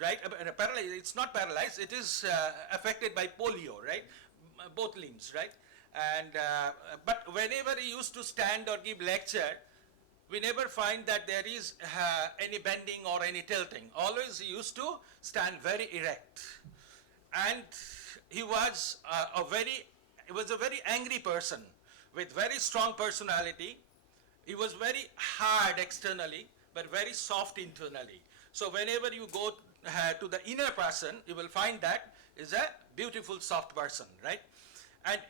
right? Paralyzed, it's not paralyzed, it is affected by polio, right? Both limbs, right? And but whenever he used to stand or give lecture, we never find that there is any bending or any tilting. Always he used to stand very erect. And he was a very angry person with very strong personality. He was very hard externally, but very soft internally. So whenever you go to the inner person, you will find that is a beautiful, soft person, right? And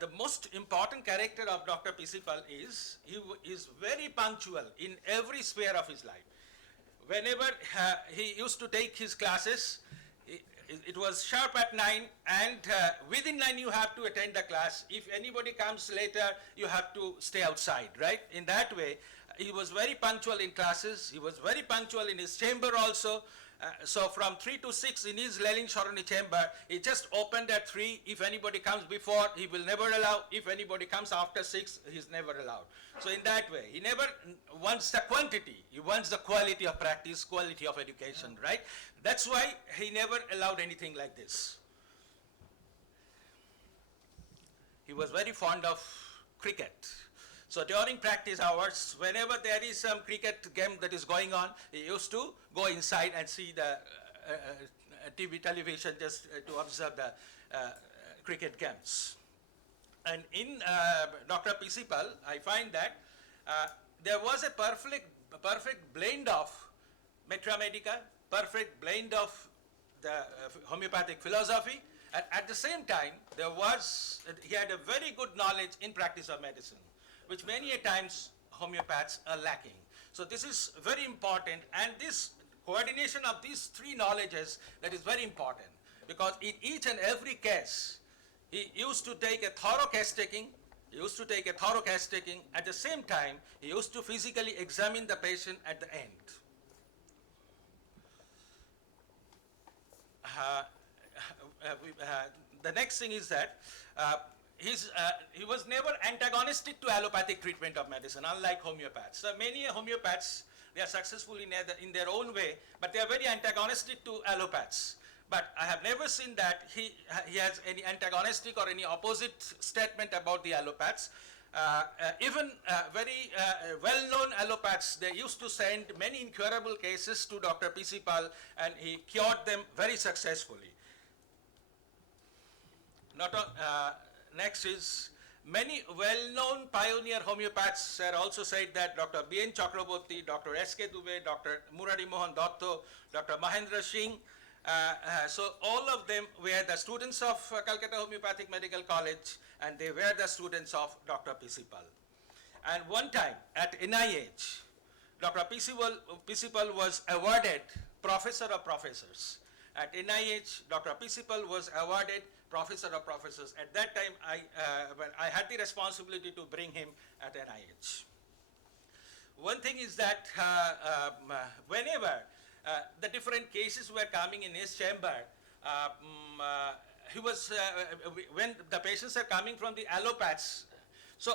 the most important character of Dr. P.C. Pal is he is very punctual in every sphere of his life. Whenever he used to take his classes, it was sharp at 9, and within 9 you have to attend the class. If anybody comes later, you have to stay outside, right? In that way, he was very punctual in classes. He was very punctual in his chamber also. So from 3 to 6 in his Lenin Sharoni chamber, he just opened at 3. If anybody comes before, he will never allow. If anybody comes after 6, he's never allowed. So in that way, he never wants the quantity. He wants the quality of practice, quality of education, right? That's why he never allowed anything like this. He was very fond of cricket. So during practice hours, whenever there is some cricket game that is going on, he used to go inside and see the television just to observe the cricket games. And in Dr. P.C. Pal, I find that there was a perfect blend of Metra Medica, perfect blend of the homeopathic philosophy, and at the same time, he had a very good knowledge in practice of medicine, which many a times homeopaths are lacking. So this is very important, and this coordination of these three knowledges, that is very important, because in each and every case, he used to take a thorough case taking. At the same time, he used to physically examine the patient at the end. The next thing is that he was never antagonistic to allopathic treatment of medicine, unlike homeopaths. So many homeopaths, they are successful in their own way, but they are very antagonistic to allopaths. But I have never seen that he has any antagonistic or any opposite statement about the allopaths. Even very well-known allopaths, they used to send many incurable cases to Dr. P.C. Pal, and he cured them very successfully. Next is, many well-known pioneer homeopaths are also said that Dr. B.N. Chakraborty, Dr. S.K. Dubey, Dr. Murari Mohan Datto, Dr. Mahendra Singh, so all of them were the students of Calcutta Homeopathic Medical College, and they were the students of Dr. P.C. Pal. And one time at NIH, Dr. P.C. Pal was awarded Professor of Professors. At NIH, Dr. P.C. Pal was awarded Professor of Professors. At that time, I had the responsibility to bring him at NIH. One thing is that whenever the different cases were coming in his chamber, when the patients are coming from the allopaths, so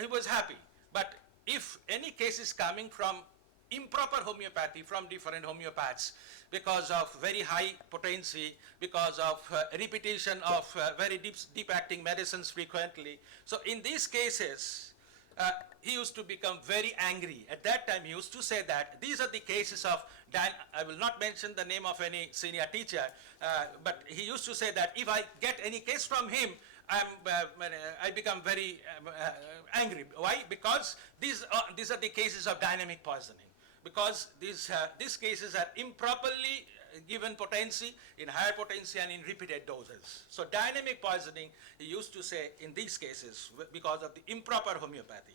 he was happy. But if any case is coming from improper homeopathy, from different homeopaths, because of very high potency, because of repetition of very deep acting medicines frequently, so in these cases, he used to become very angry. At that time, he used to say that these are the cases of I will not mention the name of any senior teacher, but he used to say that if I get any case from him, I become very angry. Why? Because these are the cases of dynamic poisoning. Because these cases are improperly given potency, in higher potency and in repeated doses. So dynamic poisoning, he used to say in these cases because of the improper homeopathy.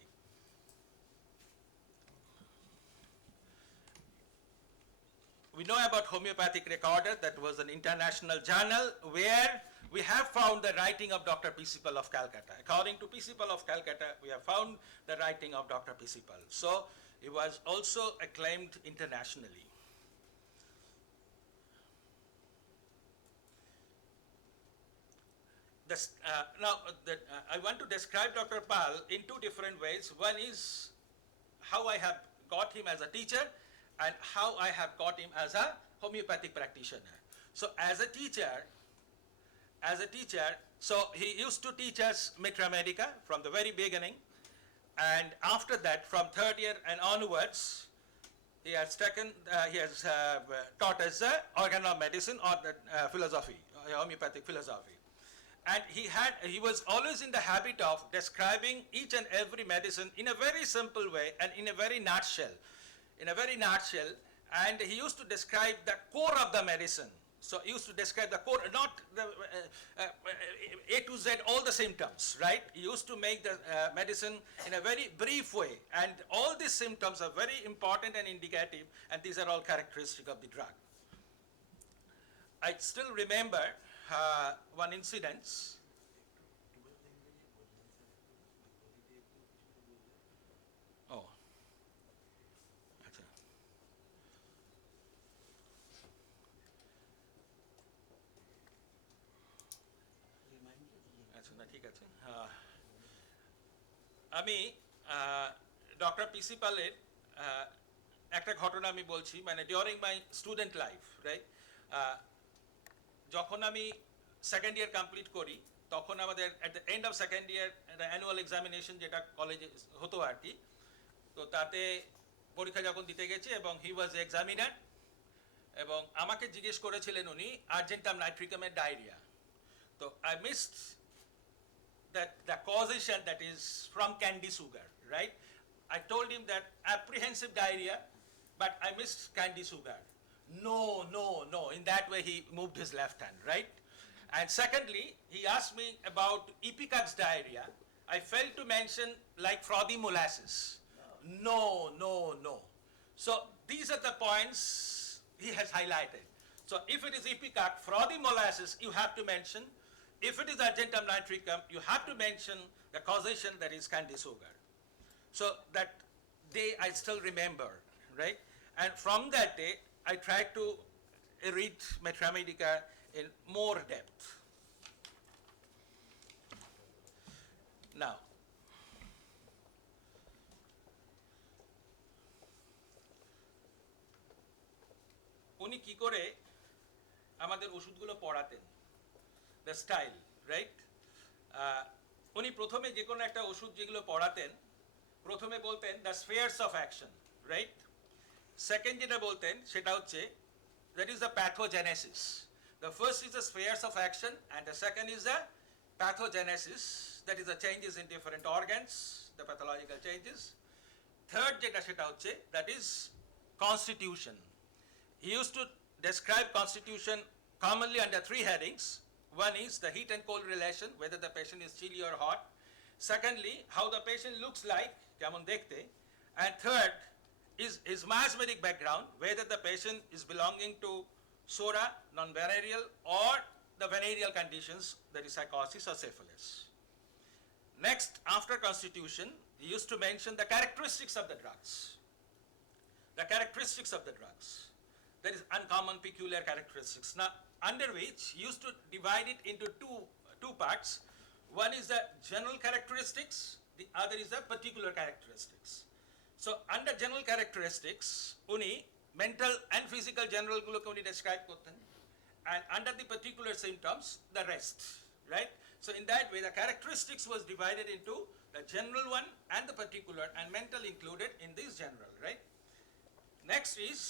We know about homeopathic recorder. That was an international journal where we have found the writing of Dr. P.C. Pal of Calcutta. According to P.C. Pal of Calcutta, we have found the writing of Dr. P.C. Pal. So he was also acclaimed internationally. I want to describe Dr. Pal in two different ways. One is how I have got him as a teacher, and how I have got him as a homeopathic practitioner. So as a teacher, so he used to teach us Mitra Medica from the very beginning, and after that, from third year and onwards, he has taught us the organ of medicine or the philosophy, homeopathic philosophy. And he was always in the habit of describing each and every medicine in a very simple way and in a very nutshell. And he used to describe the core of the medicine. So he used to describe the core, not the A to Z, all the symptoms, right? He used to make the medicine in a very brief way, and all these symptoms are very important and indicative, and these are all characteristic of the drug. I still remember one incident. Oh. আচ্ছা না ঠিক আছে আমি doctor পিসি পালের একটা ঘটনা আমি বলছি মানে during my student life right যখন আমি সেকেন্ড ইয়ার কমপ্লিট করি তখন আমাদের at the end of second year annual examination যেটা কলেজে হতো আর কি তো তাতে পরীক্ষা যখন দিতে গেছি এবং হি ওয়াজ এক্সামিনার এবং আমাকে জিজ্ঞেস করেছিলেন উনি আর্জেন্টাম নাইট্রিকামের ডায়রিয়া তো I missed that the causation that is from candy sugar, right? I told him that apprehensive diarrhea, but I missed candy sugar. No. In that way, he moved his left hand, right? And secondly, he asked me about Ipecax diarrhea. I failed to mention like frothy molasses. No. So these are the points he has highlighted. So if it is Ipecax, frothy molasses, you have to mention. If it is argentum nitricum, you have to mention the causation that is candy sugar. So that day I still remember, right? And from that day, I tried to read Mitra Medica in more depth. Now, উনি কি করে আমাদের ওষুধগুলো পড়াতেন the style, right? উনি প্রথমে যে কোনো একটা ওষুধ যেগুলো পড়াতেন প্রথমে বলতেন the spheres of action, right? Second যেটা বলতেন সেটা হচ্ছে that is the pathogenesis. The first is the spheres of action and the second is the pathogenesis, that is the changes in different organs, the pathological changes. Third যেটা সেটা হচ্ছে that is constitution. He used to describe constitution commonly under three headings. One is the heat and cold relation, whether the patient is chilly or hot. Secondly, how the patient looks like, kemon dekhte. And third is his miasmatic background, whether the patient is belonging to SORA, non-venereal, or the venereal conditions, that is psychosis or syphilis. Next, after constitution, he used to mention the characteristics of the drugs. The characteristics of the drugs. That is uncommon peculiar characteristics. Now, under which he used to divide it into two parts. One is the general characteristics, the other is the particular characteristics. So under general characteristics, uni mental and physical general gulo uni describe korten, and under the particular symptoms, the rest, right? So in that way, the characteristics was divided into the general one and the particular, and mental included in this general, right? Next is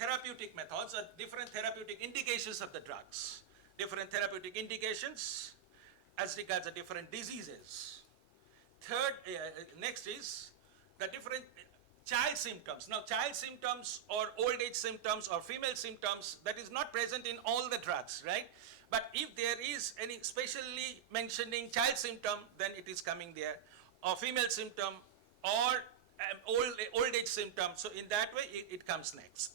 therapeutic methods or different therapeutic indications of the drugs. Different therapeutic indications as regards the different diseases. Third, next is the different child symptoms. Now, child symptoms or old age symptoms or female symptoms, that is not present in all the drugs, right? But if there is any specially mentioning child symptom, then it is coming there, or female symptom, or old age symptom. So in that way, it comes next.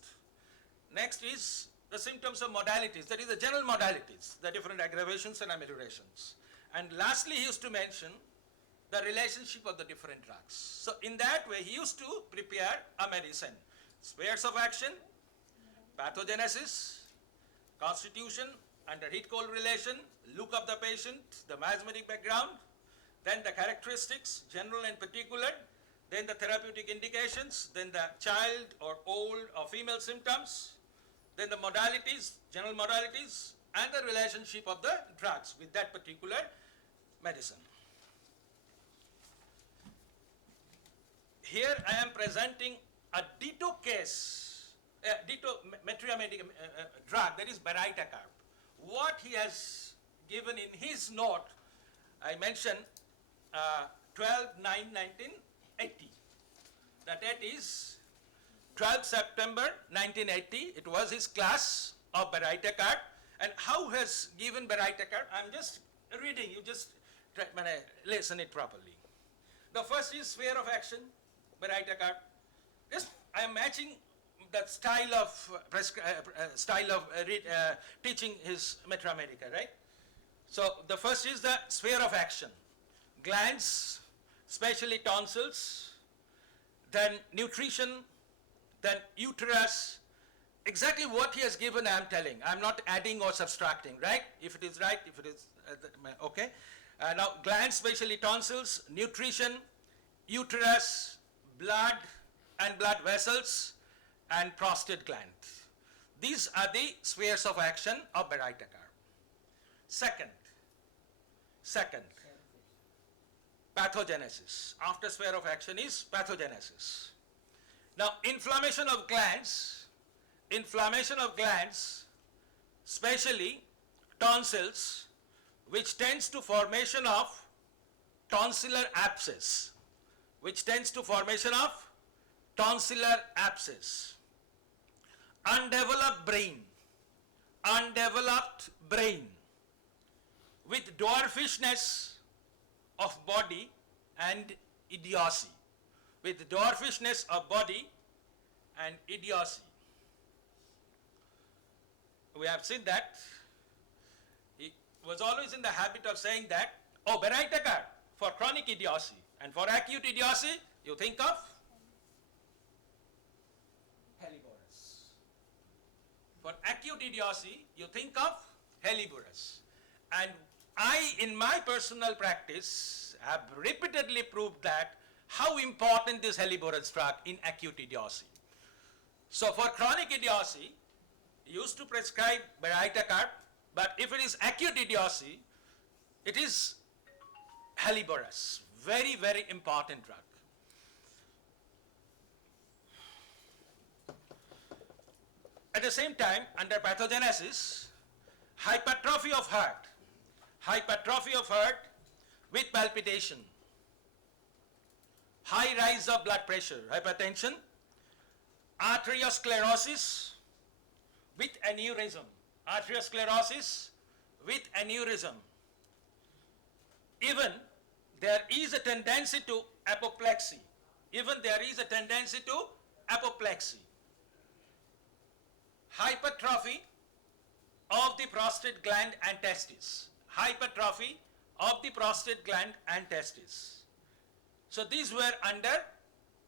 Next is the symptoms of modalities, that is the general modalities, the different aggravations and ameliorations. And lastly, he used to mention the relationship of the different drugs. So in that way, he used to prepare a medicine. Spheres of action, pathogenesis, constitution, under heat-cold relation, look of the patient, the miasmatic background, then the characteristics, general and particular, then the therapeutic indications, then the child or old or female symptoms, then the modalities, general modalities, and the relationship of the drugs with that particular medicine. Here I am presenting a ditto case, a ditto metriamedic drug, that is Beritacarb. What he has given in his note, I mentioned 12/9/1980. The date is 12 September 1980. It was his class of Beritacarb. And how has given Beritacarb? I'm just reading, you just try, listen it properly. The first is sphere of action, Beritacarb. This, I am matching the style of teaching his Metramedica, right? So the first is the sphere of action. Glands, especially tonsils, then nutrition, then uterus. Exactly what he has given I am telling. I am not adding or subtracting, right? If it is right, if it is, okay. Now glands, especially tonsils, nutrition, uterus, blood and blood vessels, and prostate gland. These are the spheres of action of Beritacarb. Second, pathogenesis. After sphere of action is pathogenesis. Now, inflammation of glands, especially tonsils, which tends to formation of tonsillar abscess, undeveloped brain with dwarfishness of body and idiocy, We have seen that he was always in the habit of saying that, oh, Beritacarb for chronic idiocy, and for acute idiocy, you think of Helleborus. For acute idiocy, you think of Helleborus. And I, in my personal practice, have repeatedly proved that how important this Helleborus drug in acute idiocy. So for chronic idiocy, used to prescribe Beritacarb, but if it is acute idiocy, it is Helleborus. Very, very important drug. At the same time, under pathogenesis, hypertrophy of heart with palpitation, high rise of blood pressure, hypertension, arteriosclerosis with aneurysm, Even there is a tendency to apoplexy. Hypertrophy of the prostate gland and testis. So these were under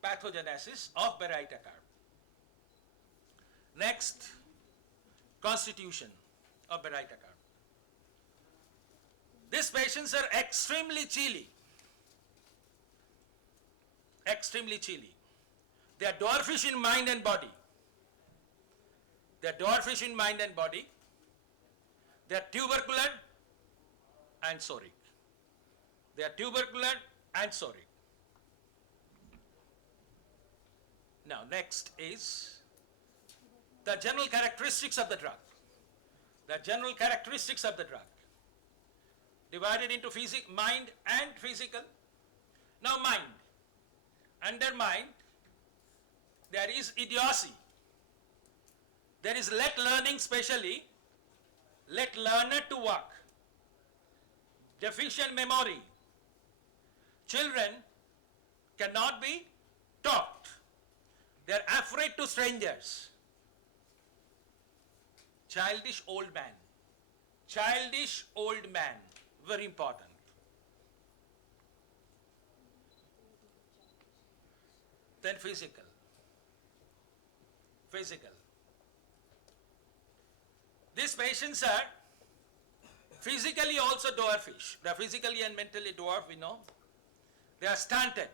pathogenesis of Beritacarb. Next, constitution of Beritacarb. These patients are extremely chilly. They are dwarfish in mind and body. They are tubercular and soric. Now, next is the general characteristics of the drug. Divided into mind and physical. Now, mind. Under mind, there is idiocy. There is let learning, specially let learner to walk. Deficient memory. Children cannot be taught. They are afraid to strangers. Childish old man. Very important. Then physical. These patients are physically also dwarfish. They are physically and mentally dwarf, we know. They are stunted.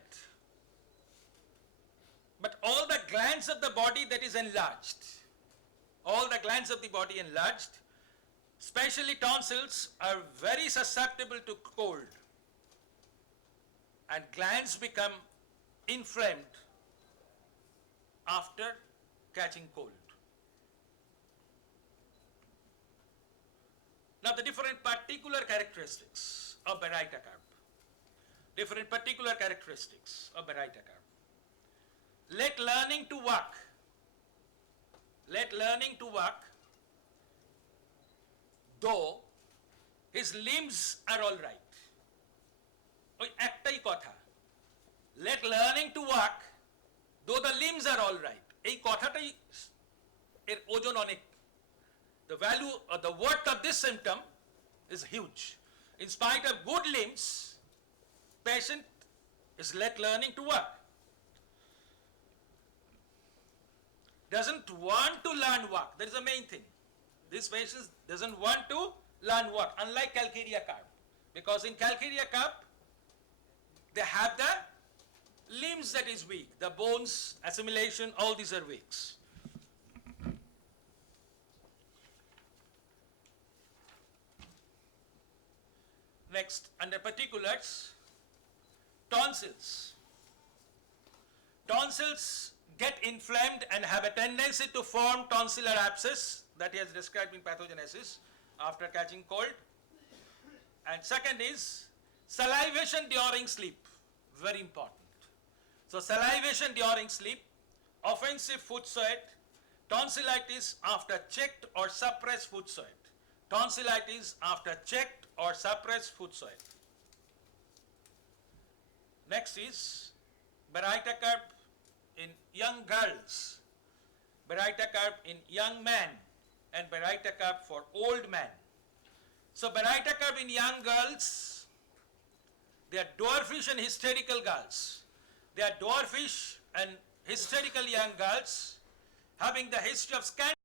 But all the glands of the body that is enlarged. all the glands of the body enlarged, especially tonsils are very susceptible to cold, and glands become inflamed after catching cold. Now the different particular characteristics of Baryta carp. Different particular characteristics of Baryta carp. Let learning to walk. Let learning to walk, though his limbs are all right. ওই একটাই কথা, let learning to walk though the limbs are all right. এই কথাটাই এর ওজন অনেক. The value or the worth of this symptom is huge. In spite of good limbs, patient is let learning to walk. Doesn't want to learn walk. That is the main thing. This patient doesn't want to learn walk, unlike calcarea carp. Because in calcarea carp, they have the limbs that is weak. The bones, assimilation, all these are weak. Next, under particulars, tonsils. Tonsils get inflamed and have a tendency to form tonsillar abscess that he has described in pathogenesis after catching cold. And second is salivation during sleep, very important. So salivation during sleep, offensive foot sweat, tonsillitis after checked or suppressed foot sweat. Tonsillitis after checked or suppressed foot sweat. Next is Baryta carp in young girls, Baryta carp in young men, and Baryta carp for old men. So Baryta carp in young girls, they are dwarfish and hysterical girls. They are dwarfish and hysterical young girls having the history of scandal.